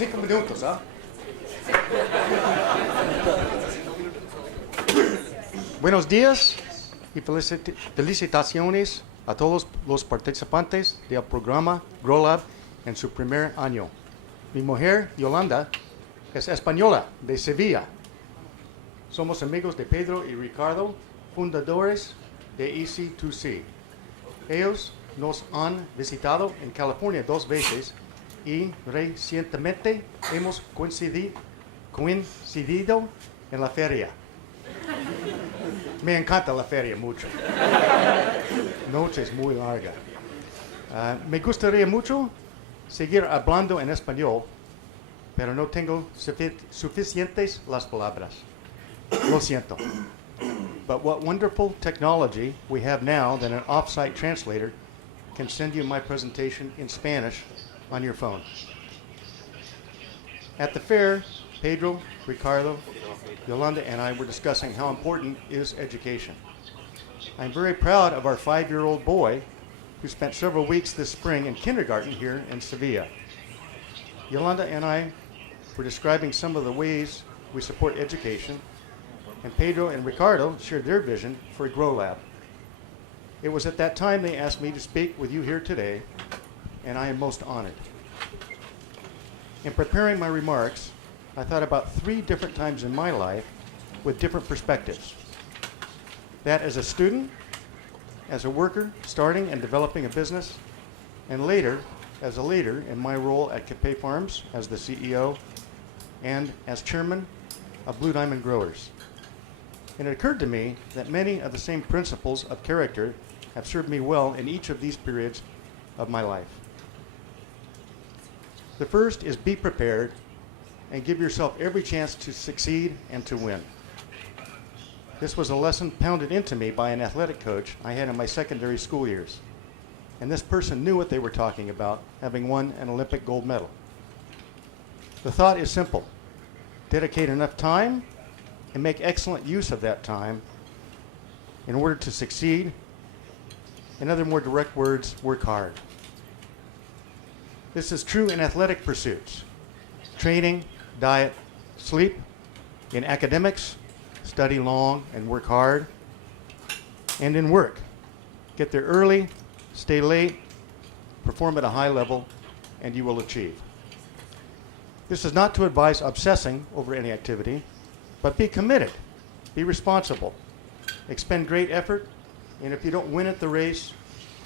5 minutos, ¿ah? Buenos días y felicitaciones a todos los participantes del programa Grow-Lab en su primer año. Mi mujer, Yolanda, es española de Sevilla. Somos amigos de Pedro y Ricardo, fundadores de EC2C. Ellos nos han visitado en California 2 veces y recientemente hemos coincidido en la feria. Me encanta la feria mucho. Noche es muy larga. Me gustaría mucho seguir hablando en español, pero no tengo suficientes las palabras. Lo siento. But what wonderful technology we have now that an off-site translator can send you my presentation in Spanish on your phone. At the fair, Pedro, Ricardo, Yolanda, and I were discussing how important is education. I'm very proud of our 5-year-old boy who spent several weeks this spring in kindergarten here in Sevilla. Yolanda and I were describing some of the ways we support education, and Pedro and Ricardo shared their vision for a Grow-Lab. It was at that time they asked me to speak with you here today, and I am most honored. In preparing my remarks, I thought about 3 different times in my life with different perspectives. That as a student, as a worker starting and developing a business, and later as a leader in my role at Capay Farms as the CEO and as chairman of Blue Diamond Growers. And it occurred to me that many of the same principles of character have served me well in each of these periods of my life. The first is be prepared and give yourself every chance to succeed and to win. This was a lesson pounded into me by an athletic coach I had in my secondary school years. And this person knew what they were talking about, having won an Olympic gold medal. The thought is simple. Dedicate enough time and make excellent use of that time in order to succeed. In other more direct words, work hard. This is true in athletic pursuits, training, diet, sleep, in academics, study long and work hard, and in work. Get there early, stay late, perform at a high level, and you will achieve. This is not to advise obsessing over any activity, but be committed, be responsible, expend great effort, and if you don't win at the race,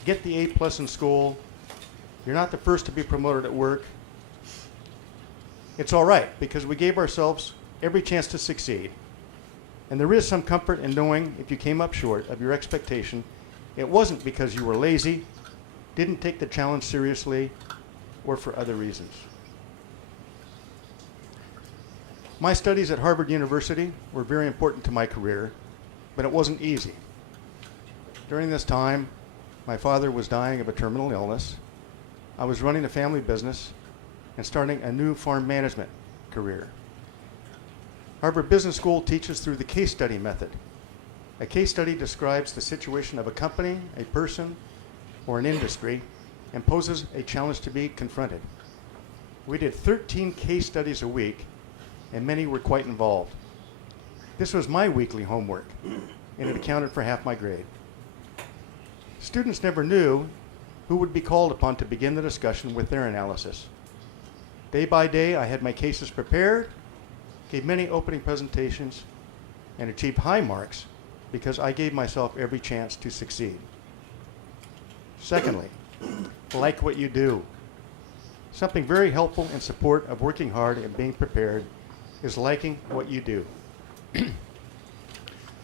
get the A+ in school. You're not the first to be promoted at work. It's all right, because we gave ourselves every chance to succeed. And there is some comfort in knowing if you came up short of your expectation, it wasn't because you were lazy, didn't take the challenge seriously, or for other reasons. My studies at Harvard University were very important to my career, but it wasn't easy. During this time, my father was dying of a terminal illness. I was running a family business and starting a new farm management career. Harvard Business School teaches through the case study method. A case study describes the situation of a company, a person, or an industry and poses a challenge to be confronted. We did 13 case studies a week, and many were quite involved. This was my weekly homework, and it accounted for half my grade. Students never knew who would be called upon to begin the discussion with their analysis. Day by day, I had my cases prepared, gave many opening presentations, and achieved high marks because I gave myself every chance to succeed. Secondly, like what you do. Something very helpful in support of working hard and being prepared is liking what you do.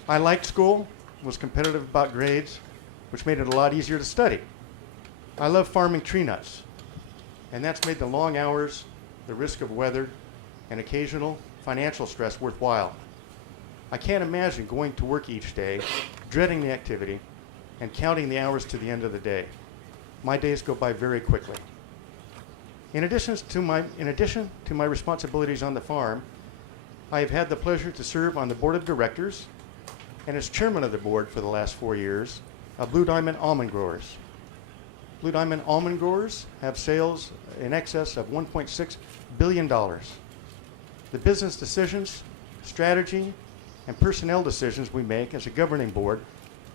I liked school, was competitive about grades, which made it a lot easier to study. I love farming tree nuts, and that's made the long hours, the risk of weather, and occasional financial stress worthwhile. I can't imagine going to work each day, dreading the activity, and counting the hours to the end of the day. My days go by very quickly. In addition to my responsibilities on the farm, I have had the pleasure to serve on the board of directors and as chairman of the board for the last 4 years of Blue Diamond Almond Growers. Blue Diamond almond growers have sales in excess of $1.6 billion. The business decisions, strategy, and personnel decisions we make as a governing board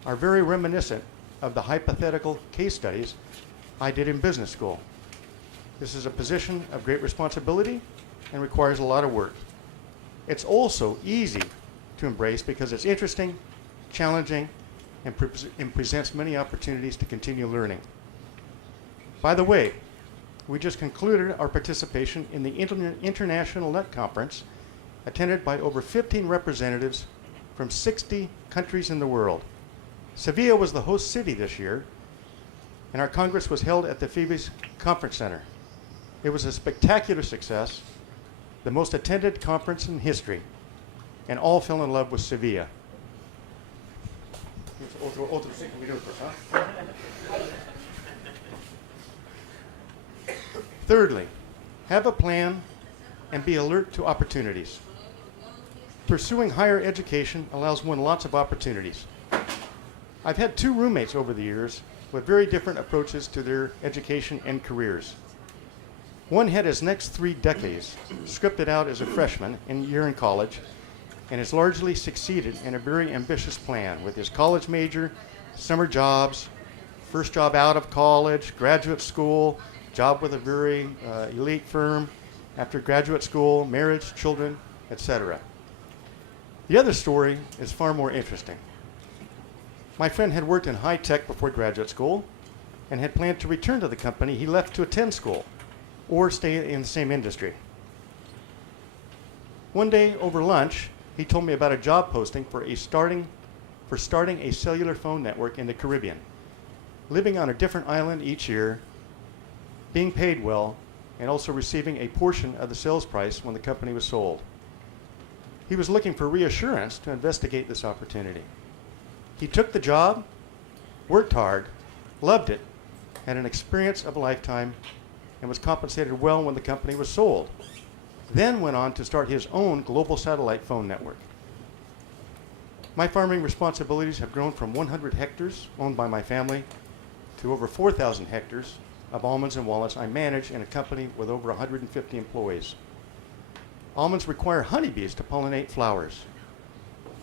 are very reminiscent of the hypothetical case studies I did in business school. This is a position of great responsibility and requires a lot of work. It's also easy to embrace because it's interesting, challenging, and presents many opportunities to continue learning. By the way, we just concluded our participation in the International Nut Conference, attended by over 15 representatives from 60 countries in the world. Sevilla was the host city this year, and our Congress was held at the Phoebes Conference Center. It was a spectacular success, the most attended conference in history, and all fell in love with Sevilla. Otro 5 minutos, huh? Thirdly, have a plan and be alert to opportunities. Pursuing higher education allows one lots of opportunities. I've had 2 roommates over the years with very different approaches to their education and careers. One had his next 3 decades scripted out as a freshman year in college, and has largely succeeded in a very ambitious plan with his college major, summer jobs, first job out of college, graduate school, job with a very elite firm, after graduate school, marriage, children, etc. The other story is far more interesting. My friend had worked in high tech before graduate school and had planned to return to the company he left to attend school or stay in the same industry. One day over lunch, he told me about a job posting for starting a cellular phone network in the Caribbean, living on a different island each year, being paid well, and also receiving a portion of the sales price when the company was sold. He was looking for reassurance to investigate this opportunity. He took the job, worked hard, loved it, had an experience of a lifetime, and was compensated well when the company was sold. Then went on to start his own global satellite phone network. My farming responsibilities have grown from 100 hectares owned by my family to over 4,000 hectares of almonds and walnuts I manage in a company with over 150 employees. Almonds require honeybees to pollinate flowers.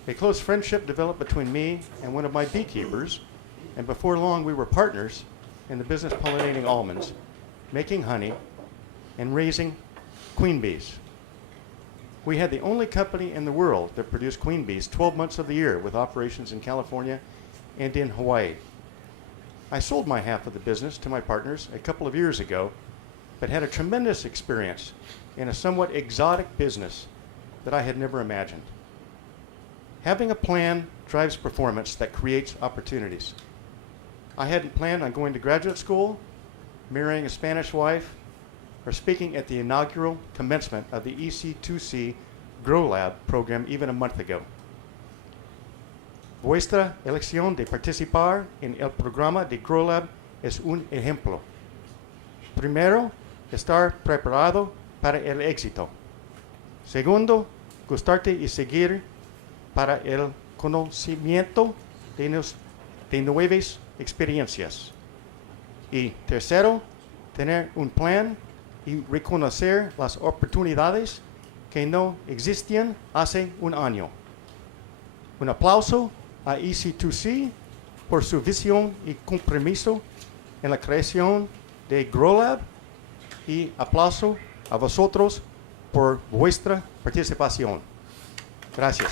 A close friendship developed between me and one of my beekeepers, and before long we were partners in the business pollinating almonds, making honey, and raising queen bees. We had the only company in the world that produced queen bees 12 months of the year with operations in California and in Hawaii. I sold my half of the business to my partners a couple of years ago, but had a tremendous experience in a somewhat exotic business that I had never imagined. Having a plan drives performance that creates opportunities. I hadn't planned on going to graduate school, marrying a Spanish wife, or speaking at the inaugural commencement of the EC2C Grow-Lab' program even a month ago. Vuestra elección de participar en el programa de Grow-Lab' es un ejemplo. Primero, estar preparado para el éxito. Segundo, gustarte y seguir para el conocimiento de nuevas experiencias. Y tercero, tener un plan y reconocer las oportunidades que no existían hace un año. Un aplauso a EC2C por su visión y compromiso en la creación de Grow-Lab' y aplauso a vosotros por vuestra participación. Gracias.